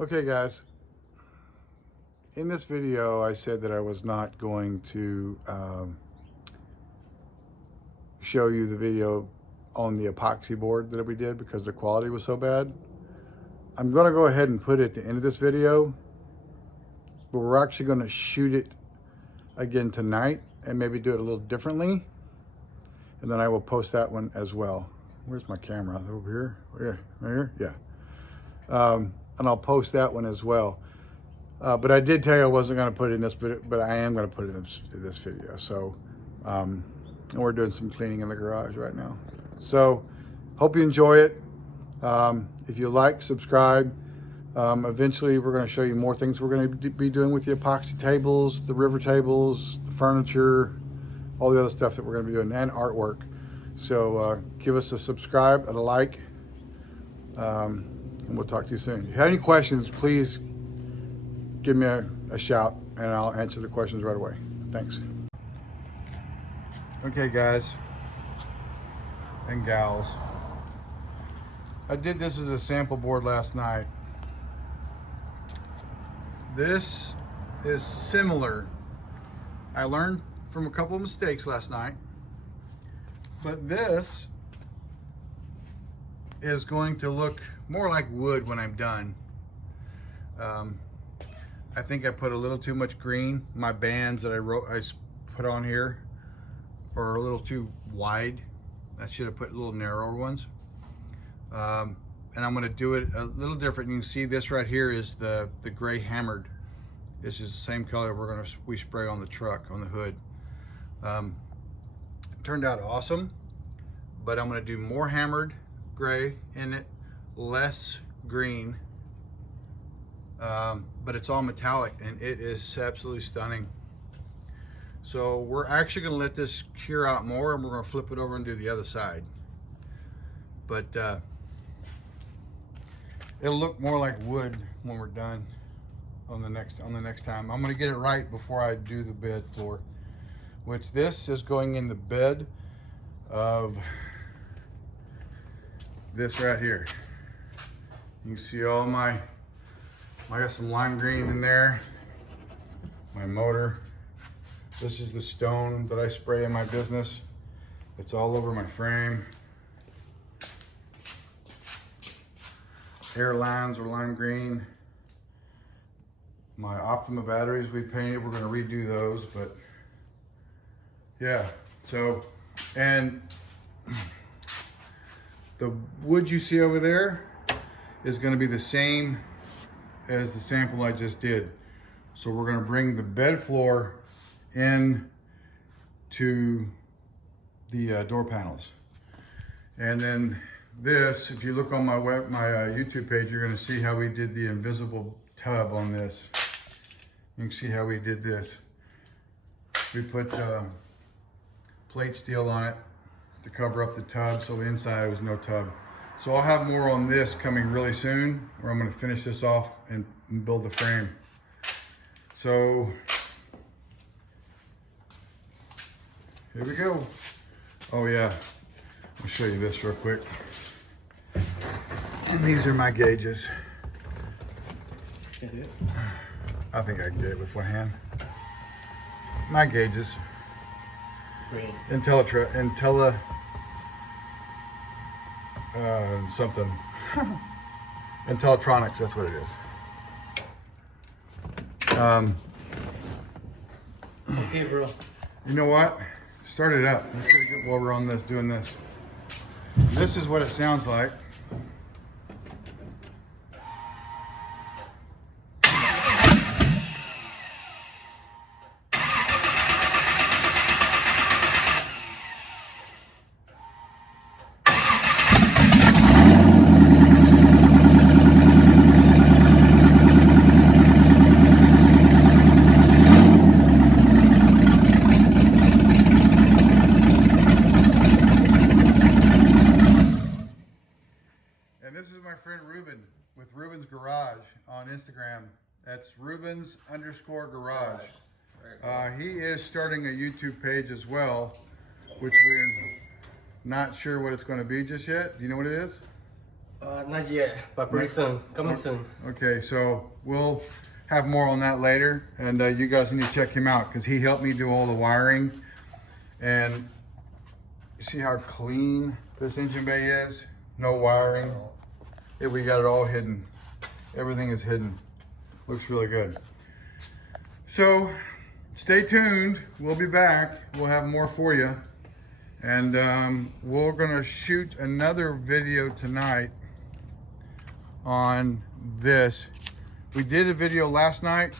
Okay guys, in this video I said that I was not going to show you the video on the epoxy board that we did because the quality was so bad. I'm going to go ahead and put it at the end of this video, but we're actually going to shoot it again tonight and maybe do it a little differently, and then I will post that one as well. Where's my camera? Over here? Right here? Yeah. And I'll post that one as well. But I did tell you I wasn't going to put it in this, but I am going to put it in this video. So, and we're doing some cleaning in the garage right now. So, hope you enjoy it. If you like, subscribe. Eventually, we're going to show you more things we're going to be doing with the epoxy tables, the river tables, the furniture, all the other stuff that we're going to be doing, and artwork. So, give us a subscribe and a like. And we'll talk to you soon. If you have any questions, please give me a shout and I'll answer the questions right away. Thanks. Okay guys and gals, I did this as a sample board last night. This is similar. I learned from a couple of mistakes last night, but this is going to look more like wood when I'm done. I think I put a little too much green. My bands that I put on here are a little too wide. I should have put little narrower ones. And I'm gonna do it a little different. You can see this right here is the gray hammered. This is the same color we spray on the truck, on the hood. It turned out awesome, but I'm gonna do more hammered gray in it, less green, but it's all metallic and it is absolutely stunning. So we're actually going to let this cure out more and we're going to flip it over and do the other side, but it'll look more like wood when we're done on the next time. I'm going to get it right before I do the bed floor, which this is going in the bed of this right here. You can see all I got some lime green in there, my motor. This is the stone that I spray in my business. It's all over my frame. Air lines are lime green. My Optima batteries we painted, we're gonna redo those, but yeah, so, and the wood you see over there is going to be the same as the sample I just did. So we're going to bring the bed floor in to the door panels. And then this, if you look on my YouTube page, you're going to see how we did the invisible tub on this. You can see how we did this. We put plate steel on it to cover up the tub, so inside was no tub. So I'll have more on this coming really soon, where I'm going to finish this off and build the frame. So here we go. Oh yeah, I'll show you this real quick. And these are my gauges. I think I can get it with one hand. My gauges. Something. Intellitronics, that's what it is. Okay, bro. You know what? Start it up. Let's get it while we're on this, doing this. This is what it sounds like. With Ruben's Garage on Instagram. That's Rubens_garage. He is starting a YouTube page as well, which we're not sure what it's going to be just yet. Do you know what it is? Not yet, but pretty soon. Coming soon. Okay, so we'll have more on that later, and you guys need to check him out because he helped me do all the wiring. And you see how clean this engine bay is? No wiring. We got it all hidden. Everything is hidden. Looks really good. So stay tuned. We'll be back. We'll have more for you. And we're gonna shoot another video tonight on this. We did a video last night,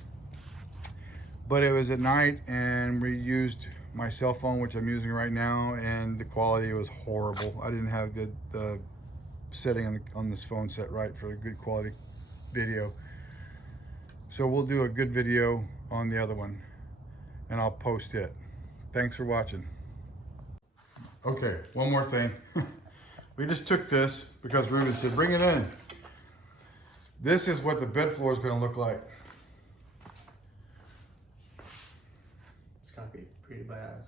but it was at night and we used my cell phone, which I'm using right now, and the quality was horrible. I didn't have the setting on this phone set right for a good quality video. So we'll do a good video on the other one and I'll post it. Thanks for watching. Okay, one more thing. We just took this because Ruben said, bring it in. This is what the bed floor is going to look like. It's going to be pretty badass.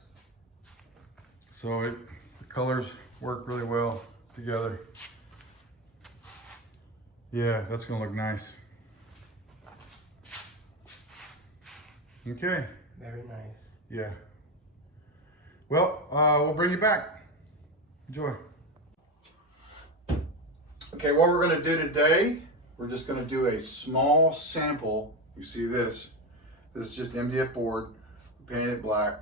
So the colors work really well together. Yeah, that's going to look nice. Okay. Very nice. Yeah. Well, we'll bring you back. Enjoy. Okay, what we're going to do today, we're just going to do a small sample. You see this. This is just MDF board. We painted it black.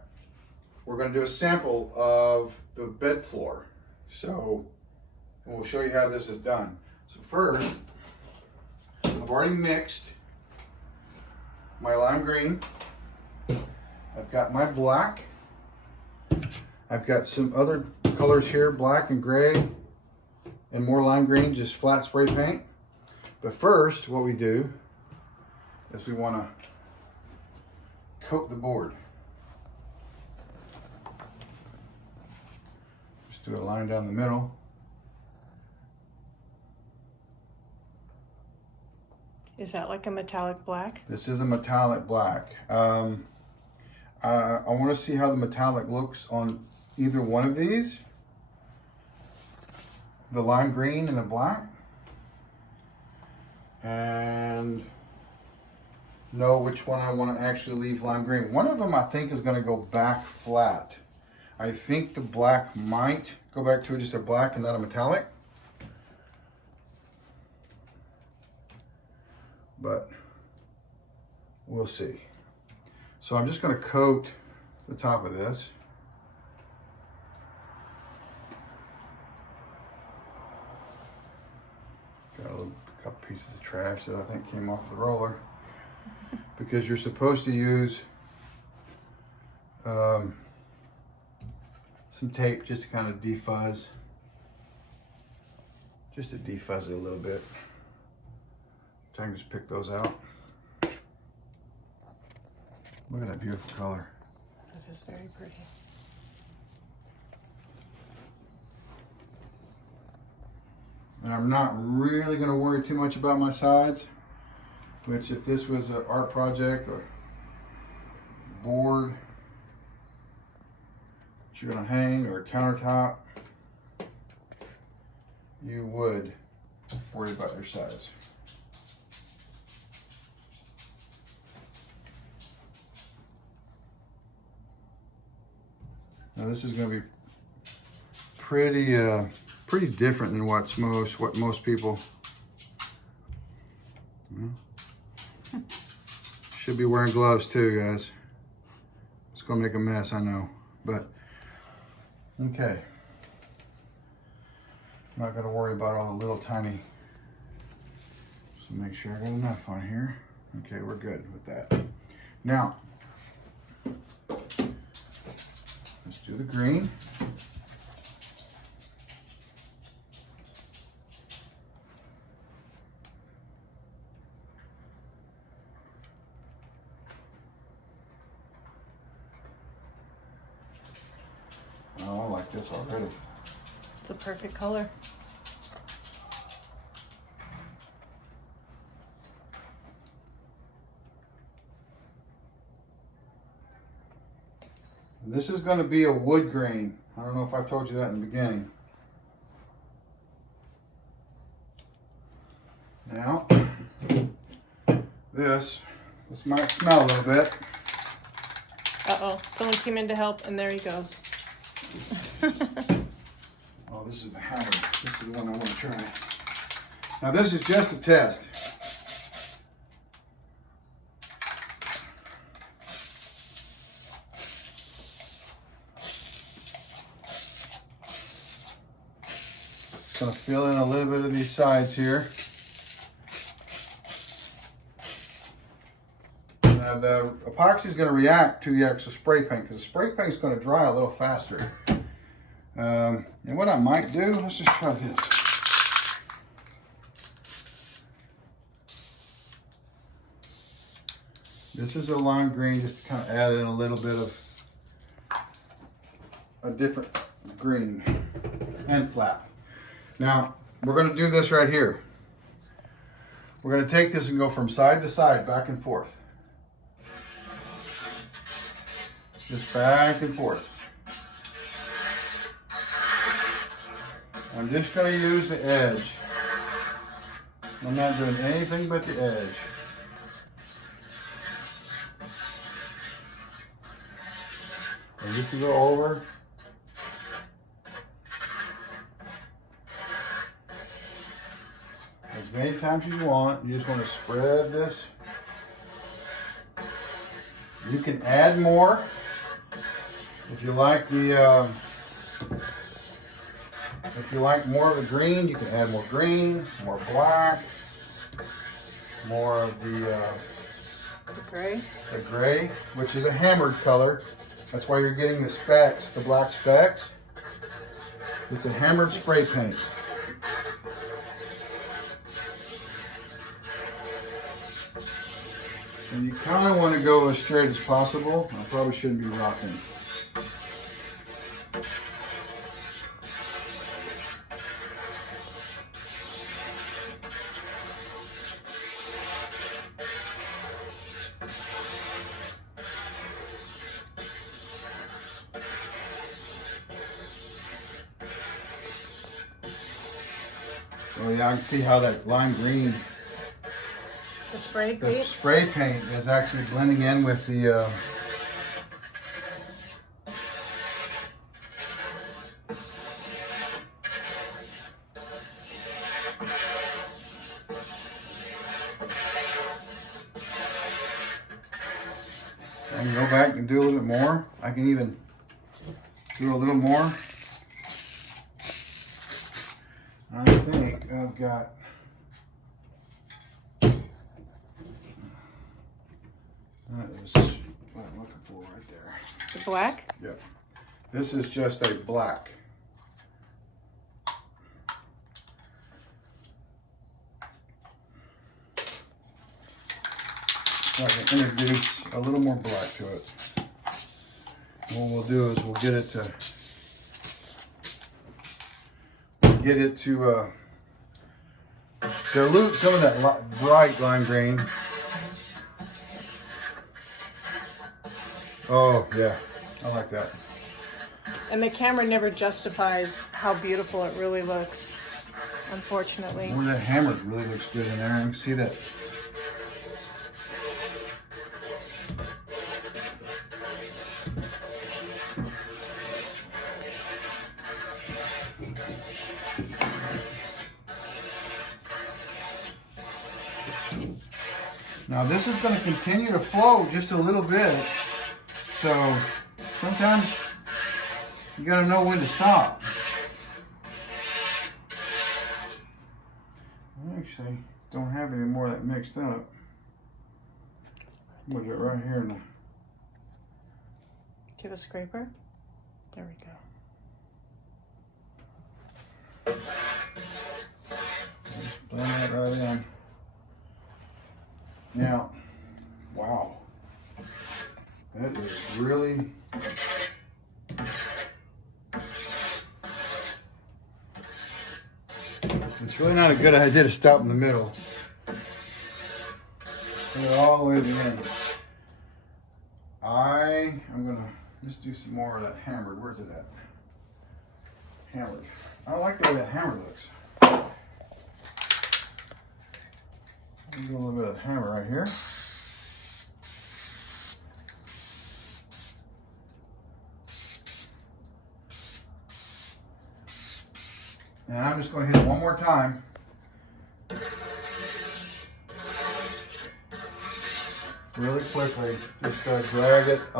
We're going to do a sample of the bed floor. So, and we'll show you how this is done. So first, I've already mixed my lime green. I've got my black. I've got some other colors here, black and gray, and more lime green, just flat spray paint. But first, what we do is we want to coat the board. Just do a line down the middle. Is that like a metallic black? This is a metallic black. I want to see how the metallic looks on either one of these. The lime green and the black. And know which one I want to actually leave lime green. One of them I think is going to go back flat. I think the black might go back to just a black and not a metallic. But we'll see. So I'm just going to coat the top of this. Got a couple pieces of trash that I think came off the roller. Because you're supposed to use some tape just to kind of defuzz. Just to defuzz it a little bit. So I can just pick those out. Look at that beautiful color. That is very pretty. And I'm not really going to worry too much about my sides, which if this was an art project or board that you're going to hang or a countertop, you would worry about your sides. Now this is going to be pretty different than what most people should be wearing gloves too, guys. It's going to make a mess, I know, but okay. I'm not going to worry about all the little tiny. So make sure I got enough on here. Okay, we're good with that. Now, let's do the green. Oh, I like this already. It's the perfect color. This is going to be a wood grain. I don't know if I told you that in the beginning. this. This might smell a little bit. Uh-oh, someone came in to help, and there he goes. Oh, this is the hammer. This is the one I want to try. Now this is just a test. Gonna fill in a little bit of these sides here. Now the epoxy is going to react to the extra spray paint because the spray paint is going to dry a little faster. And what I might do, let's just try this. This is a lime green, just to kind of add in a little bit of a different green and flap. Now, we're going to do this right here. We're going to take this and go from side to side, back and forth. Just back and forth. I'm just going to use the edge. I'm not doing anything but the edge. And just to go over. As many times as you want. You just want to spread this. You can add more if you like the if you like more of the green. You can add more green, more black, more of the gray, which is a hammered color. That's why you're getting the specks, the black specks. It's a hammered spray paint. And you kind of want to go as straight as possible. I probably shouldn't be rocking. Oh yeah, I can see how that lime green, The spray the paint? spray paint is actually blending in with the I can go back and do a little bit more. I can even do a little more. I think I've got that is what I'm looking for right there. The black? Yep. This is just a black. So I can introduce a little more black to it. And what we'll do is we'll get it to dilute some of that bright lime green. Oh yeah, I like that. And the camera never justifies how beautiful it really looks, unfortunately. Where that hammer really looks good in there. I can see that. Now this is going to continue to flow just a little bit, so sometimes you got to know when to stop. I actually don't have any more of that mixed up. Put it right here in the... Do you have a scraper? There we go. Just blend that right in. Now, wow, that is really, it's really not a good idea to stop in the middle. Put it all the way to the end. I'm gonna just do some more of that hammered. Where's it at? Hammered. I don't like the way that hammer looks. a little bit of hammer right here. And I'm just going to hit it one more time. Really quickly. Just drag it. Just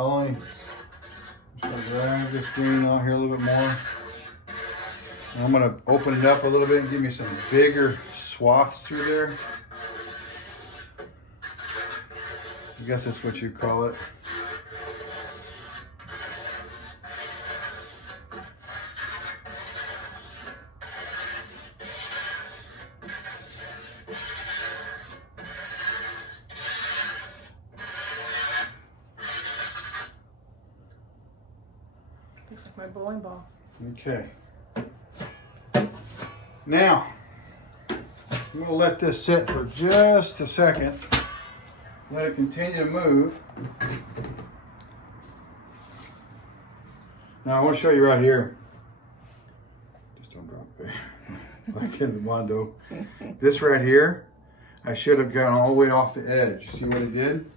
gonna drag this green out here a little bit more. And I'm going to open it up a little bit and give me some bigger swaths through there. I guess that's what you call it. Looks like my bowling ball. Okay. Now, I'm going to let this sit for just a second. Let it continue to move. Now, I want to show you right here. Just don't drop it. Like in the Mondo. This right here, I should have gone all the way off the edge. See what it did?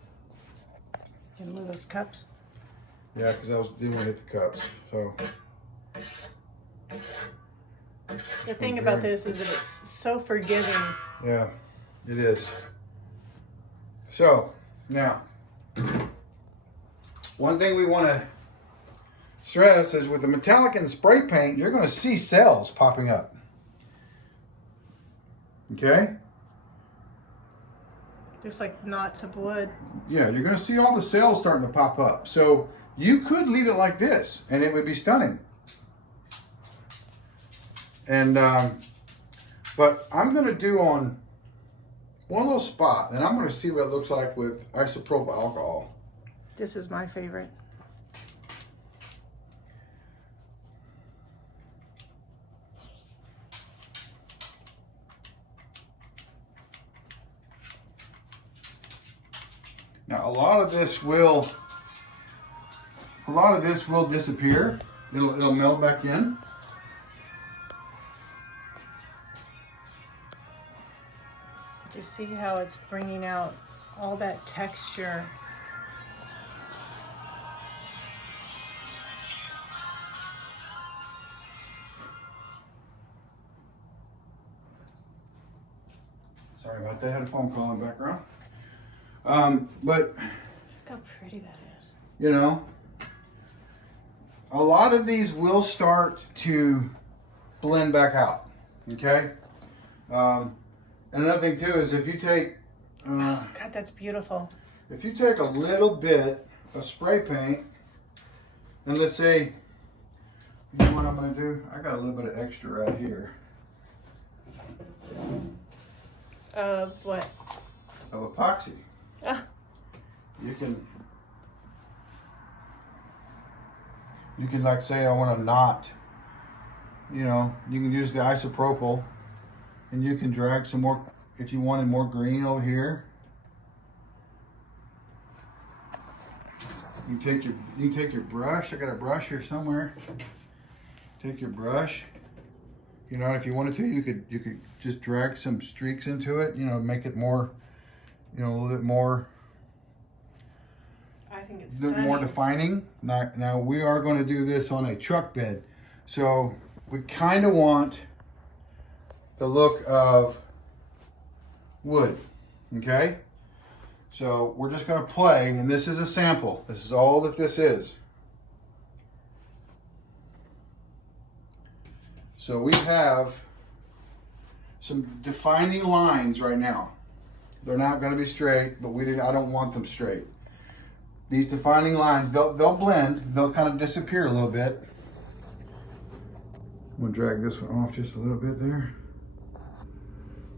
Can move those cups. Yeah, because didn't want to hit the cups. So. The thing about this is that it's so forgiving. Yeah, it is. So, now, one thing we want to stress is with the metallic and the spray paint, you're going to see cells popping up. Okay? Just like knots of wood. Yeah, you're going to see all the cells starting to pop up. So, you could leave it like this, and it would be stunning. And, but I'm going to do on one little spot, and I'm going to see what it looks like with isopropyl alcohol. This is my favorite. Now, a lot of this will disappear. It'll melt back in. Just see how it's bringing out all that texture. Sorry about that. I had a phone call in the background. But Look how pretty that is. you know, a lot of these will start to blend back out. Okay. And another thing too is if you take, God, that's beautiful. if you take a little bit of spray paint, and let's say, you know what I'm going to do? I got a little bit of extra right here Of what? of epoxy. Ah, You can like say I want a knot. You know, you can use the isopropyl, and you can drag some more if you wanted more green over here. You can take your brush. I got a brush here somewhere. Take your brush. You know, if you wanted to, you could just drag some streaks into it. You know, make it more, you know, a little bit more. I think it's More defining. Now we are going to do this on a truck bed, so we kind of want the look of wood. Okay, so we're just going to play, and this is a sample. This is all that this is. So we have some defining lines right now. They're not going to be straight, but I don't want them straight. These defining lines, they'll blend, they'll kind of disappear a little bit. I'm gonna drag this one off just a little bit there.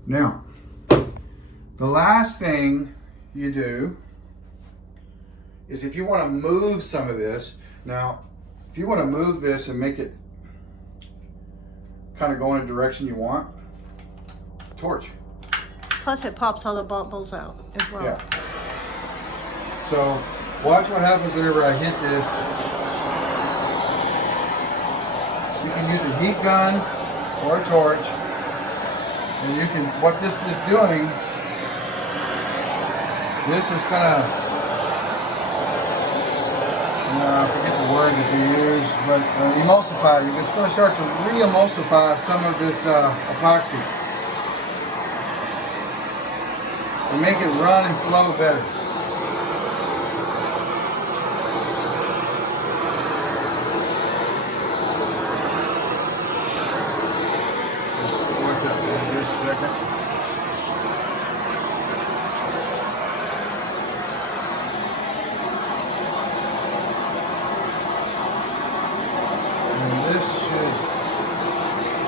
Now, the last thing you do is if you want to move some of this, now, if you want to move this and make it kind of go in a direction you want, torch. Plus it pops all the bubbles out as well. Yeah. So, watch what happens whenever I hit this. You can use a heat gun or a torch. And you can, what this is doing This is gonna, I forget the word that they use, but emulsify. It's gonna start to re-emulsify some of this epoxy and make it run and flow better.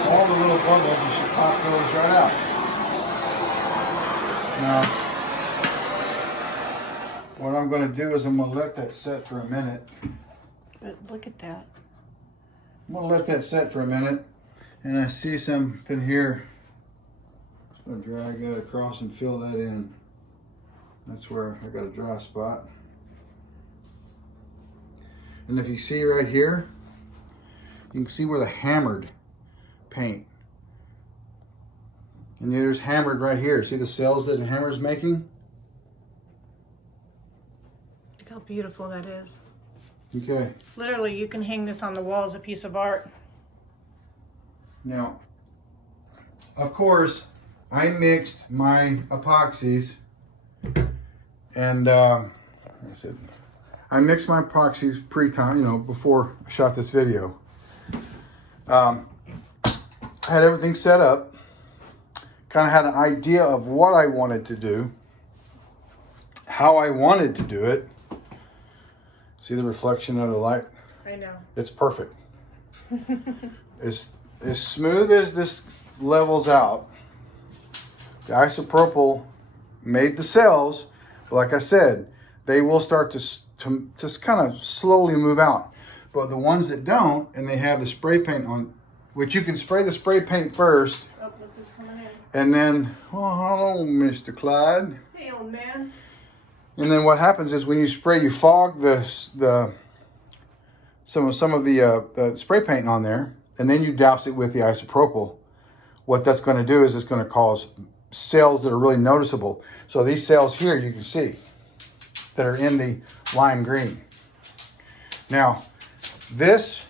All the little bubbles, you should pop those right out. Now, what I'm going to do is I'm going to let that set for a minute. But look at that. I'm going to let that set for a minute, and I see something here. I'm going to drag that across and fill that in. That's where I got a dry spot. And if you see right here, you can see where the hammered paint. And there's hammered right here. See the cells that the hammer's making? Look how beautiful that is. Okay. Literally, you can hang this on the wall as a piece of art. Now, of course, I mixed my epoxies, and I mixed my epoxies pre-time, before I shot this video. I had everything set up, kind of had an idea of what I wanted to do, how I wanted to do it. See the reflection of the light? I know. It's perfect. As smooth as this levels out, the isopropyl made the cells, but like I said, they will start to just kind of slowly move out. But the ones that don't, and they have the spray paint on, which you can spray the spray paint first. Oh, look who's coming in. And then, oh, hello, Mr. Clyde. Hey, old man. And then what happens is when you spray, you fog some of the spray paint on there, and then you douse it with the isopropyl. What that's going to do is it's going to cause cells that are really noticeable. So these cells here, you can see, that are in the lime green. Now, this,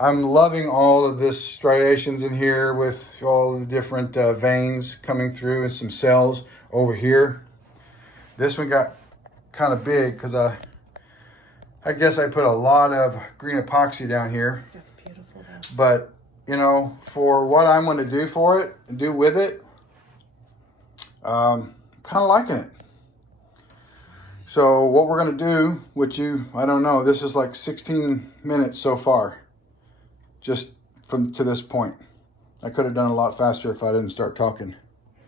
I'm loving all of this striations in here with all the different veins coming through and some cells over here. This one got kind of big because I guess I put a lot of green epoxy down here. That's beautiful though. But, for what I'm going to do for it and do with it, kind of liking it. So what we're going to do, I don't know, this is like 16 minutes so far, just to this point. I could have done a lot faster if I didn't start talking.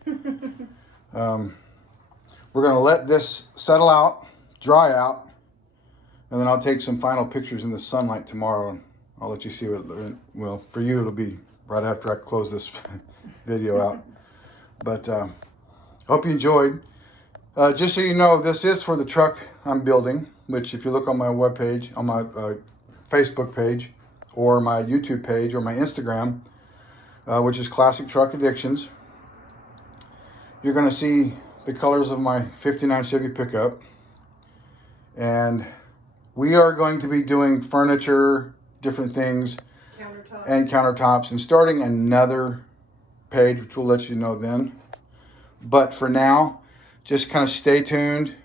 We're going to let this settle out, dry out, and then I'll take some final pictures in the sunlight tomorrow, and I'll let you see well, for you it'll be right after I close this video out. But hope you enjoyed. Just so you know, this is for the truck I'm building, which if you look on my webpage, on my Facebook page, or my YouTube page, or my Instagram, which is Classic Truck Addictions, you're going to see the colors of my 59 Chevy pickup. And we are going to be doing furniture, different things, and countertops, and starting another page, which will let you know then. But for now, just kind of stay tuned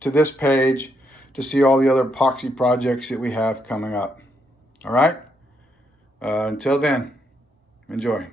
to this page to see all the other epoxy projects that we have coming up. All right? Until then, enjoy.